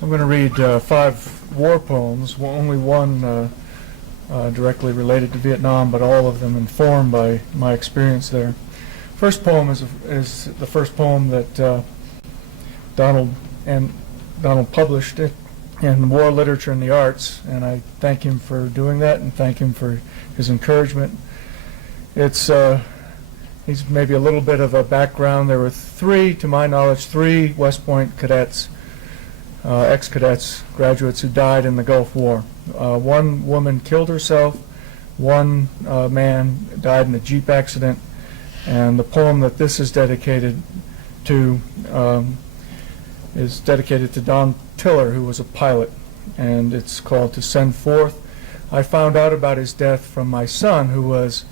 I'm going to read 5 war poems, only one directly related to Vietnam, but all of them informed by my experience there. First poem is the first poem that Donald published it in War Literature and the Arts, and I thank him for doing that and thank him for his encouragement. He's maybe a little bit of a background. There were to my knowledge, three West Point cadets, ex-cadets, graduates who died in the Gulf War. One woman killed herself, one man died in a Jeep accident, and the poem that this is dedicated to Don Tiller, who was a pilot, and it's called To Send Forth. I found out about his death from my son, who was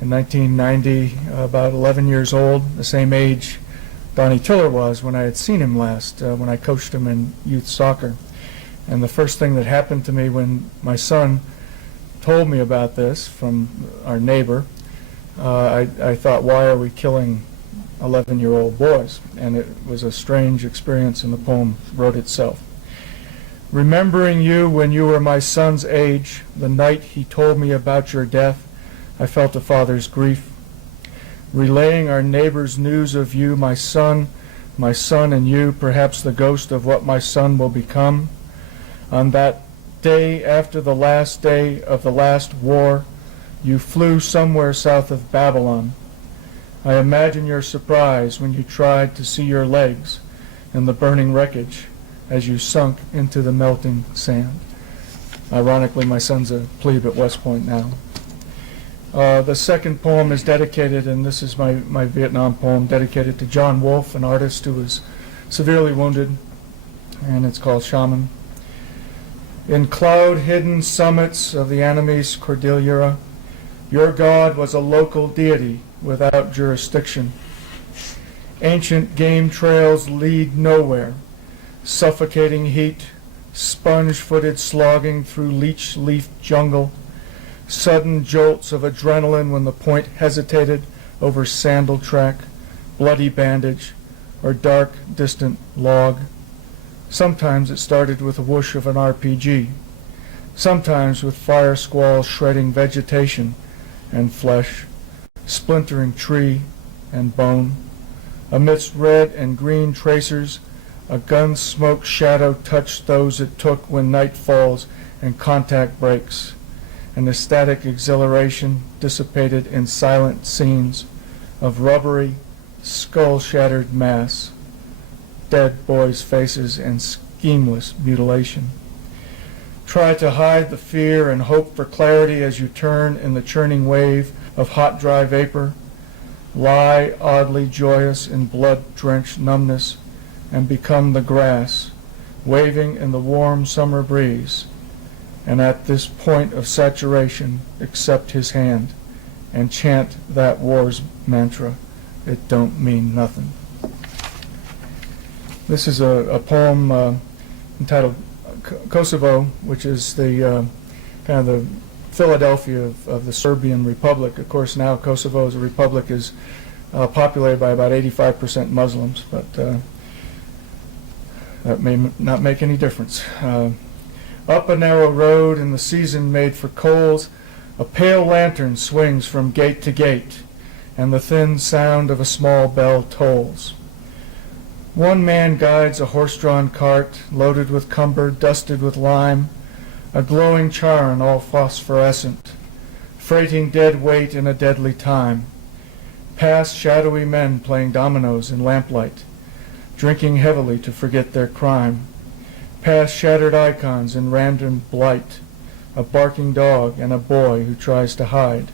in 1990 about 11 years old, the same age Donnie Tiller was when I had seen him last, when I coached him in youth soccer. And the first thing that happened to me when my son told me about this from our neighbor, I thought, why are we killing 11-year-old boys? And it was a strange experience, and the poem wrote itself. Remembering you when you were my son's age, the night he told me about your death, I felt a father's grief. Relaying our neighbor's news of you, my son and you, perhaps the ghost of what my son will become. On that day after the last day of the last war, you flew somewhere south of Babylon. I imagine your surprise when you tried to see your legs in the burning wreckage as you sunk into the melting sand. Ironically, my son's a plebe at West Point now. The second poem is dedicated, and this is my Vietnam poem, dedicated to John Wolfe, an artist who was severely wounded, and it's called Shaman. In cloud-hidden summits of the enemy's Cordillera, your God was a local deity without jurisdiction. Ancient game trails lead nowhere, suffocating heat, sponge-footed slogging through leech-leafed jungle, sudden jolts of adrenaline when the point hesitated over sandal track, bloody bandage, or dark, distant log. Sometimes it started with a whoosh of an RPG, sometimes with fire squalls shredding vegetation and flesh, splintering tree and bone. Amidst red and green tracers, a gun smoke shadow touched those it took when night falls and contact breaks. And the static exhilaration dissipated in silent scenes of rubbery, skull-shattered mass, dead boys' faces, and schemeless mutilation. Try to hide the fear and hope for clarity as you turn in the churning wave of hot, dry vapor. Lie oddly joyous in blood-drenched numbness and become the grass, waving in the warm summer breeze. And at this point of saturation, accept his hand and chant that war's mantra, it don't mean nothing. This is a poem entitled Kosovo, which is the kind of the Philadelphia of the Serbian Republic. Of course, now Kosovo as a republic is populated by about 85% Muslims, but that may not make any difference. Up a narrow road in the season made for coals, a pale lantern swings from gate to gate, and the thin sound of a small bell tolls. One man guides a horse-drawn cart, loaded with cumber, dusted with lime, a glowing charn all phosphorescent, freighting dead weight in a deadly time. Past shadowy men playing dominoes in lamplight, drinking heavily to forget their crime. Past shattered icons in random blight, a barking dog and a boy who tries to hide.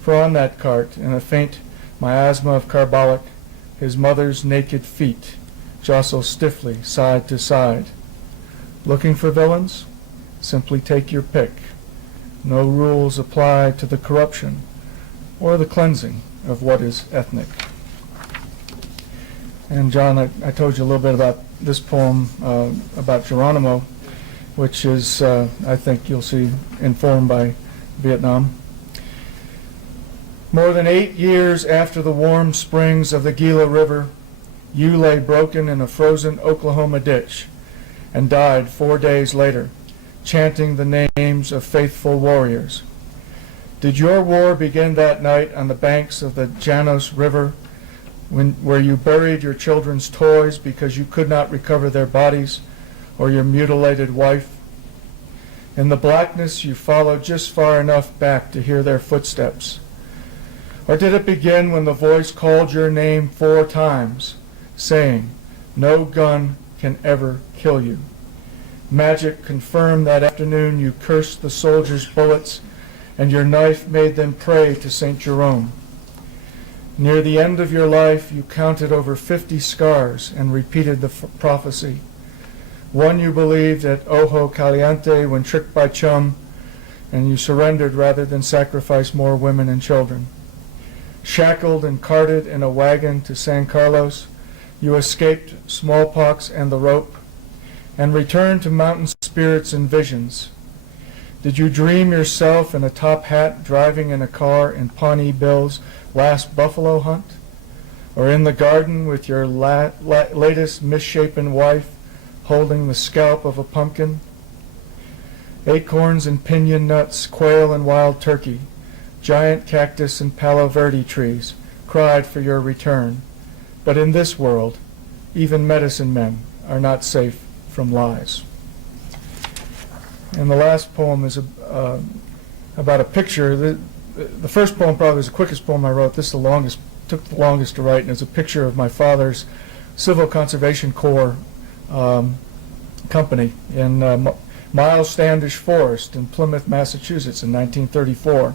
For on that cart, in a faint miasma of carbolic, his mother's naked feet jostle stiffly side to side. Looking for villains? Simply take your pick. No rules apply to the corruption or the cleansing of what is ethnic. And John, I told you a little bit about this poem about Geronimo, which is, I think you'll see, informed by Vietnam. More than 8 years after the warm springs of the Gila River, you lay broken in a frozen Oklahoma ditch, and died 4 days later, chanting the names of faithful warriors. Did your war begin that night on the banks of the Janos River, where you buried your children's toys because you could not recover their bodies, or your mutilated wife? In the blackness, you followed just far enough back to hear their footsteps. Or did it begin when the voice called your name 4 times, saying, "No gun can ever kill you"? Magic confirmed that afternoon you cursed the soldiers' bullets, and your knife made them pray to St. Jerome. Near the end of your life, you counted over 50 scars and repeated the prophecy. One you believed at Ojo Caliente when tricked by Chum, and you surrendered rather than sacrifice more women and children. Shackled and carted in a wagon to San Carlos, you escaped smallpox and the rope, and returned to mountain spirits and visions. Did you dream yourself in a top hat driving in a car in Pawnee Bill's last buffalo hunt? Or in the garden with your latest misshapen wife holding the scalp of a pumpkin? Acorns and piñon nuts, quail and wild turkey, giant cactus and palo verde trees cried for your return. But in this world, even medicine men are not safe from lies. And the last poem is about a picture. The first poem probably was the quickest poem I wrote. This took the longest to write, and it's a picture of my father's Civil Conservation Corps company in Miles Standish Forest in Plymouth, Massachusetts in 1934.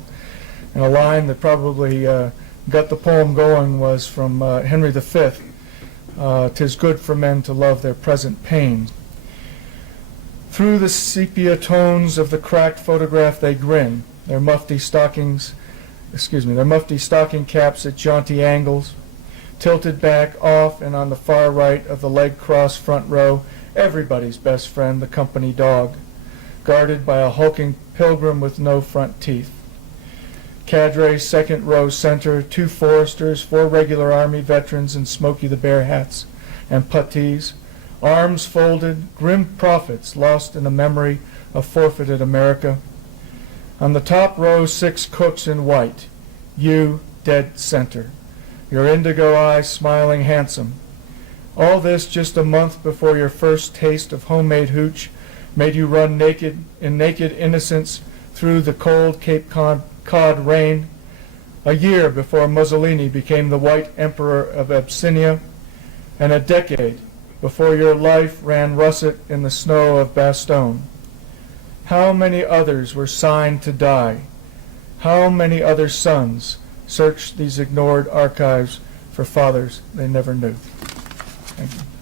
And a line that probably got the poem going was from Henry V, "'Tis good for men to love their present pain. Through the sepia tones of the cracked photograph they grin, their mufti stocking caps at jaunty angles, tilted back off and on the far right of the leg cross front row, everybody's best friend, the company dog, guarded by a hulking pilgrim with no front teeth. Cadre second row center, 2 foresters, 4 regular Army veterans in Smokey the Bear hats and puttees, arms folded, grim prophets lost in a memory of forfeited America. On the top row, 6 cooks in white, you dead center, your indigo eyes smiling handsome. All this just a month before your first taste of homemade hooch made you run naked innocence through the cold Cape Cod rain, a year before Mussolini became the white emperor of Abyssinia, and a decade before your life ran russet in the snow of Bastogne. How many others were signed to die? How many other sons searched these ignored archives for fathers they never knew? Thank you.